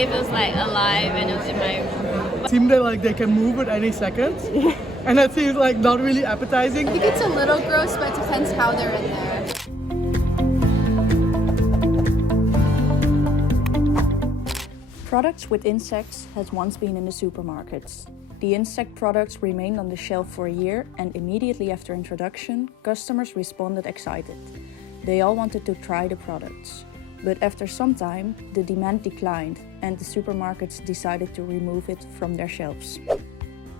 if it was like alive and it was in my room. It seemed that like they can move at any second. And that seems like not really appetizing. I think it's a little gross, but it depends how they're in there. Products with insects has once been in the supermarkets. The insect products remained on the shelf for a year, and immediately after introduction, customers responded excited. They all wanted to try the products. But after some time, the demand declined and the supermarkets decided to remove it from their shelves.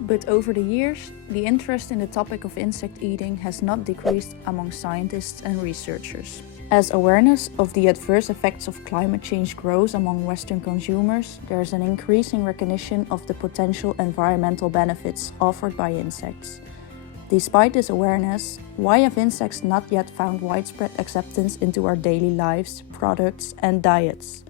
But over the years, the interest in the topic of insect eating has not decreased among scientists and researchers. As awareness of the adverse effects of climate change grows among Western consumers, there is an increasing recognition of the potential environmental benefits offered by insects. Despite this awareness, why have insects not yet found widespread acceptance into our daily lives, products, and diets?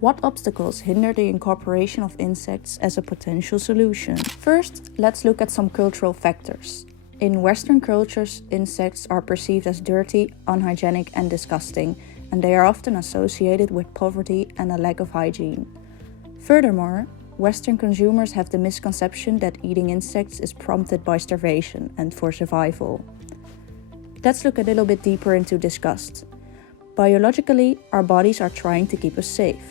What obstacles hinder the incorporation of insects as a potential solution? First, let's look at some cultural factors. In Western cultures, insects are perceived as dirty, unhygienic, and disgusting, and they are often associated with poverty and a lack of hygiene. Furthermore, Western consumers have the misconception that eating insects is prompted by starvation and for survival. Let's look a little bit deeper into disgust. Biologically, our bodies are trying to keep us safe.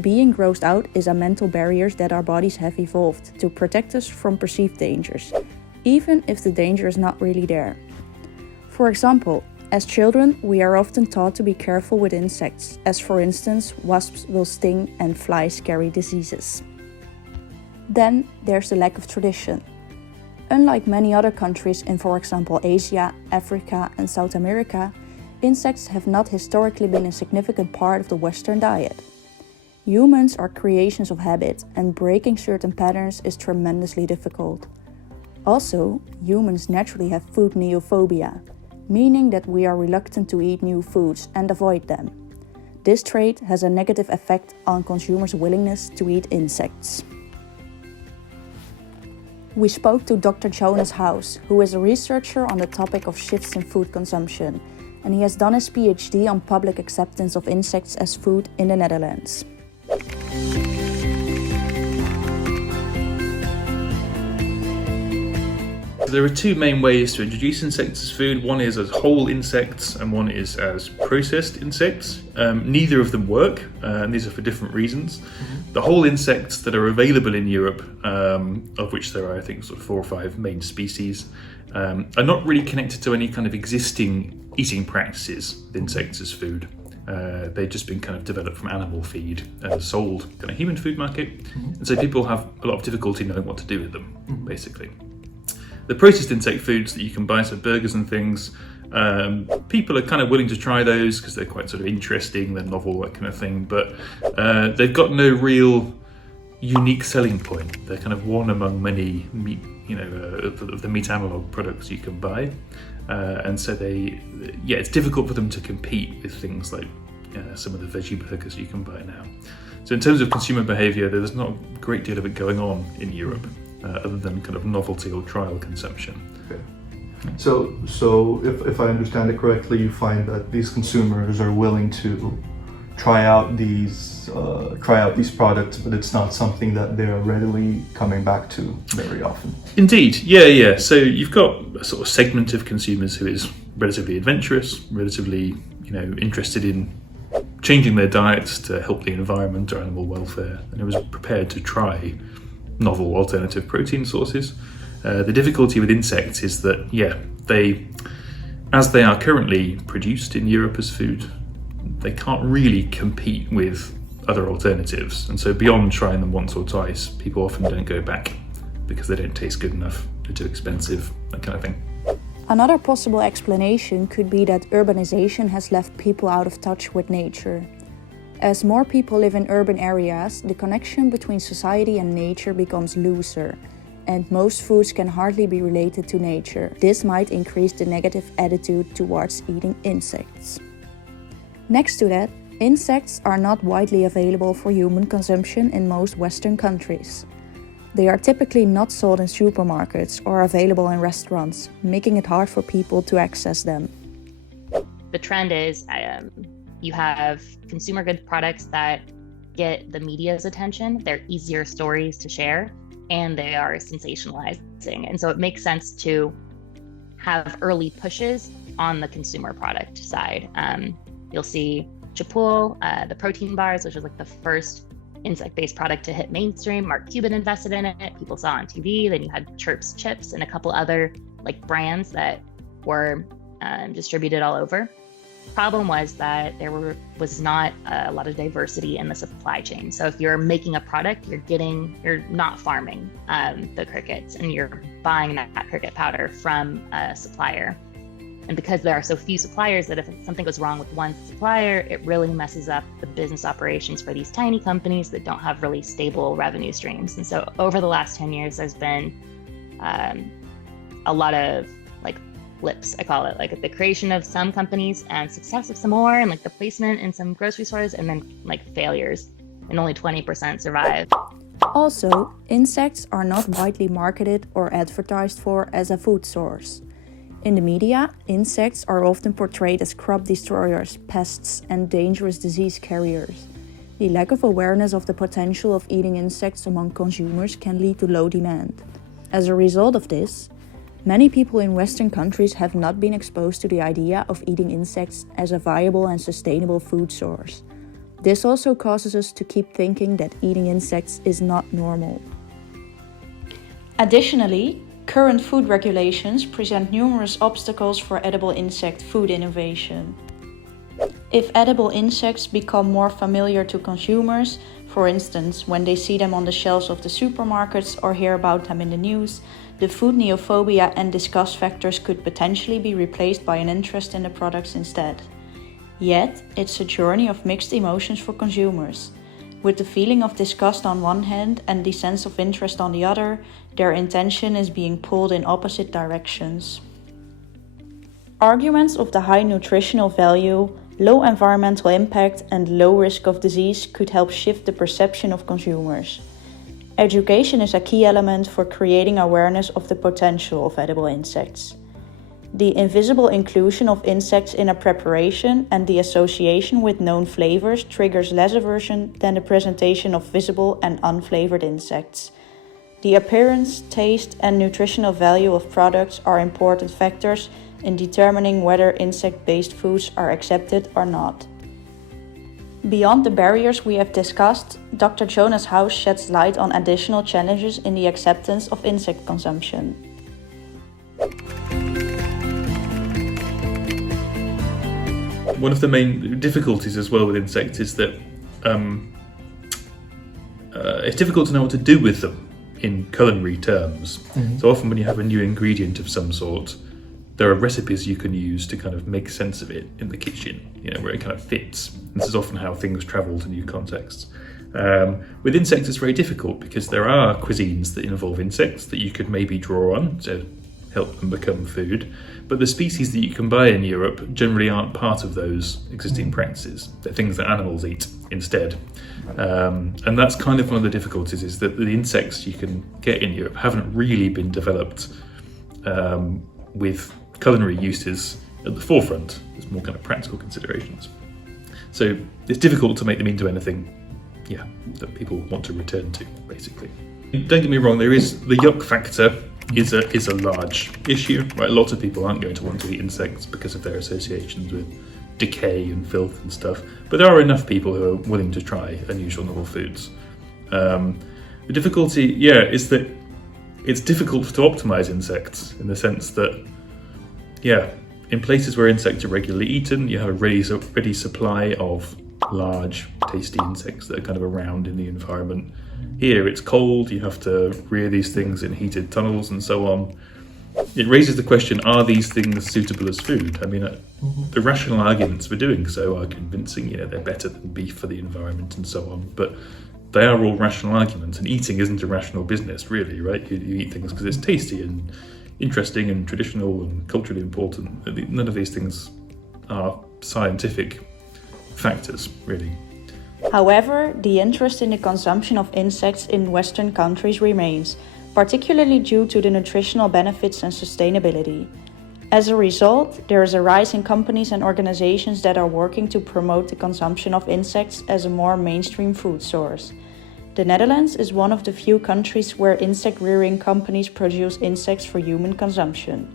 Being grossed out is a mental barrier that our bodies have evolved to protect us from perceived dangers, even if the danger is not really there. For example, as children, we are often taught to be careful with insects, as for instance, wasps will sting and flies carry diseases. Then there's the lack of tradition. Unlike many other countries in, for example, Asia, Africa, and South America, insects have not historically been a significant part of the Western diet. Humans are creations of habit, and breaking certain patterns is tremendously difficult. Also, humans naturally have food neophobia, meaning that we are reluctant to eat new foods and avoid them. This trait has a negative effect on consumers' willingness to eat insects. We spoke to Dr. Jonas House, who is a researcher on the topic of shifts in food consumption, and he has done his PhD on public acceptance of insects as food in the Netherlands. There are two main ways to introduce insects as food. One is as whole insects and one is as processed insects. Neither of them work, and these are for different reasons. The whole insects that are available in Europe, of which there are I think sort of 4 or 5 main species, are not really connected to any kind of existing eating practices with insects as food. They've just been kind of developed from animal feed and sold in a human food market, and so people have a lot of difficulty knowing what to do with them, basically. The processed insect foods that you can buy, so burgers and things, people are kind of willing to try those because they're quite sort of interesting, they're novel, that kind of thing, but they've got no real unique selling point. They're kind of one among many meat, of the meat analog products you can buy, and so it's difficult for them to compete with things like some of the veggie burgers you can buy now. So in terms of consumer behaviour, there's not a great deal of it going on in Europe. Other than kind of novelty or trial consumption. Okay. So if I understand it correctly, you find that these consumers are willing to try out these products, but it's not something that they're readily coming back to very often. Indeed, yeah. So you've got a sort of segment of consumers who is relatively adventurous, relatively interested in changing their diets to help the environment or animal welfare, and who was prepared to try novel alternative protein sources. The difficulty with insects is that, as they are currently produced in Europe as food, they can't really compete with other alternatives. And so beyond trying them once or twice, people often don't go back because they don't taste good enough, they're too expensive, that kind of thing. Another possible explanation could be that urbanization has left people out of touch with nature. As more people live in urban areas, the connection between society and nature becomes looser, and most foods can hardly be related to nature. This might increase the negative attitude towards eating insects. Next to that, insects are not widely available for human consumption in most Western countries. They are typically not sold in supermarkets or available in restaurants, making it hard for people to access them. The trend is you have consumer goods products that get the media's attention, they're easier stories to share, and they are sensationalizing. And so it makes sense to have early pushes on the consumer product side. You'll see Chipul, the protein bars, which was like the first insect-based product to hit mainstream. Mark Cuban invested in it. People saw on TV. Then you had Chirps chips and a couple other like brands that were distributed all over. Problem was that there was not a lot of diversity in the supply chain. So if you're making a product, you're not farming the crickets, and you're buying that cricket powder from a supplier. And because there are so few suppliers, that if something goes wrong with one supplier, it really messes up the business operations for these tiny companies that don't have really stable revenue streams. And so over the last 10 years, there's been a lot of like flips, I call it, like the creation of some companies and success of some more, and like the placement in some grocery stores, and then like failures, and only 20% survive. Also, insects are not widely marketed or advertised for as a food source. In the media, insects are often portrayed as crop destroyers, pests, and dangerous disease carriers. The lack of awareness of the potential of eating insects among consumers can lead to low demand. As a result of this, many people in Western countries have not been exposed to the idea of eating insects as a viable and sustainable food source. This also causes us to keep thinking that eating insects is not normal. Additionally, current food regulations present numerous obstacles for edible insect food innovation. If edible insects become more familiar to consumers, for instance, when they see them on the shelves of the supermarkets or hear about them in the news, the food neophobia and disgust factors could potentially be replaced by an interest in the products instead. Yet, it's a journey of mixed emotions for consumers. With the feeling of disgust on one hand and the sense of interest on the other, their intention is being pulled in opposite directions. Arguments of the high nutritional value, low environmental impact, and low risk of disease could help shift the perception of consumers. Education is a key element for creating awareness of the potential of edible insects. The invisible inclusion of insects in a preparation and the association with known flavors triggers less aversion than the presentation of visible and unflavored insects. The appearance, taste, and nutritional value of products are important factors in determining whether insect-based foods are accepted or not. Beyond the barriers we have discussed, Dr. Jonas House sheds light on additional challenges in the acceptance of insect consumption. One of the main difficulties as well with insects is that it's difficult to know what to do with them in culinary terms. So often when you have a new ingredient of some sort, there are recipes you can use to kind of make sense of it in the kitchen, where it kind of fits. This is often how things travel to new contexts. With insects, it's very difficult because there are cuisines that involve insects that you could maybe draw on to help them become food, but the species that you can buy in Europe generally aren't part of those existing practices. They're things that animals eat instead. And that's kind of one of the difficulties, is that the insects you can get in Europe haven't really been developed with culinary uses at the forefront. There's more kind of practical considerations. So it's difficult to make them into anything that people want to return to, basically. Don't get me wrong, there is the yuck factor is a large issue, right? Lots of people aren't going to want to eat insects because of their associations with decay and filth and stuff, but there are enough people who are willing to try unusual novel foods. The difficulty, is that it's difficult to optimize insects in the sense that, in places where insects are regularly eaten, you have a ready supply of large, tasty insects that are kind of around in the environment. Here it's cold, you have to rear these things in heated tunnels and so on. It raises the question, are these things suitable as food? I mean, the rational arguments for doing so are convincing, they're better than beef for the environment and so on, but they are all rational arguments, and eating isn't a rational business, really, right? You eat things because it's tasty and interesting and traditional and culturally important. None of these things are scientific factors, really. However, the interest in the consumption of insects in Western countries remains, particularly due to the nutritional benefits and sustainability. As a result, there is a rise in companies and organizations that are working to promote the consumption of insects as a more mainstream food source. The Netherlands is one of the few countries where insect rearing companies produce insects for human consumption.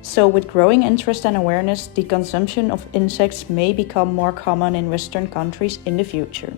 So with growing interest and awareness, the consumption of insects may become more common in Western countries in the future.